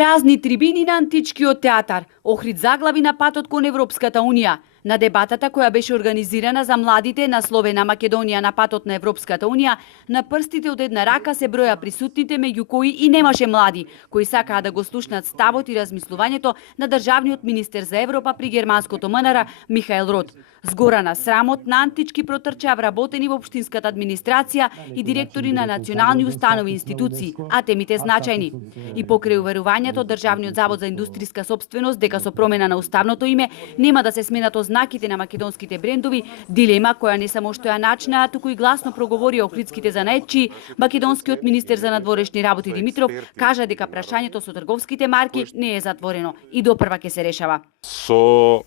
Празни трибини на античкиот театар, Охрид заглави на патот кон Европската унија. На дебатата која беше организирана за младите насловена Македонија на патот на Европската унија, на прстите од една рака се броја присутните, меѓу кои и немаше млади, кои сакаа да го слушнат ставот и размислувањето на државниот министер за Европа при германското МНР Михаел Рот. Згора на срамот на антички протрчаа вработени во општинската администрација и директори на национални установи и институции, а темите значајни. И покрај уверувањето Државниот завод за индустријска сопственост дека со промена на уставното име нема да се сменат ознаките на македонските брендови, дилема која не само што ја начна, туку и гласно проговори охридските занаетчи, македонскиот министер за надворешни работи Димитров кажа дека прашањето со трговските марки не е затворено и допрва ќе се решава. Со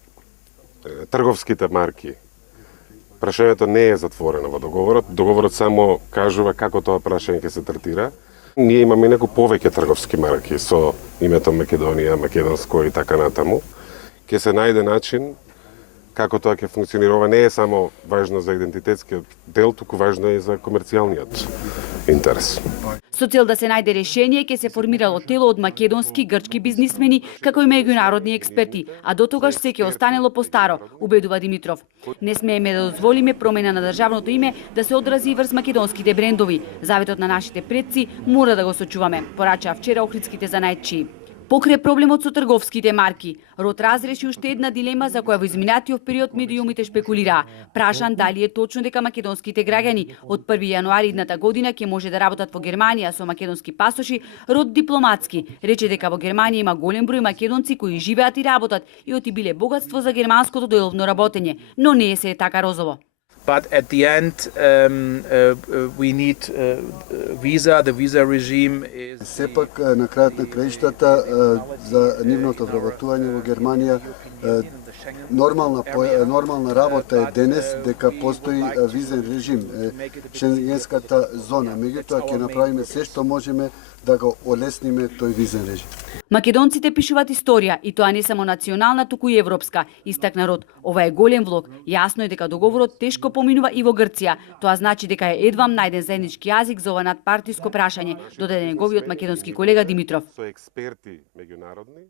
трговските марки прашањето не е затворено во договорот. Договорот само кажува како тоа прашање ќе се третира. Ние имаме некои повеќе трговски марки со името Македонија, македонско и така натаму. Ќе се најде начин како тоа ќе функционира. Ова не е само важно за идентитетскиот дел, туку важно е и за комерцијалниот интерес. Со цел да се најде решение, ќе се формирало тело од македонски, грчки бизнисмени, како и меѓународни експерти, а до тогаш се ќе останело по старо, убедува Димитров. Не смееме да дозволиме промена на државното име да се одрази и врз македонските брендови. Заветот на нашите предци мора да го сочуваме, порачаа вчера охридските занаетчи. Покрај проблемот со трговските марки, Рот разреши уште една дилема за која во изминатиот период медиумите шпекулираа. Прашан дали е точно дека македонските граѓани од 1 јануари идната година ќе може да работат во Германија со македонски пасоши, Рот дипломатски рече дека во Германија има голем број македонци кои живеат и работат и оти биле богатство за германското деловно работење, но не е се така розово. But at the end, we need visa. The visa regime is... Сепак, на крајот на краиштата, за нивното вработување во Германија, нормална работа е денес дека постои визен режим, шенгенската зона. Меѓутоа, ќе направиме се што можеме да го олесниме тој визен режим. Македонците пишуваат историја и тоа не само национална, туку и европска, истакна Рот. Ова е голем влог. Јасно е дека договорот тешко поминува и во Грција. Тоа значи дека е едвам најден заеднички јазик за ова надпартиско прашање, додаде неговиот македонски колега Димитров. Со експерти меѓународни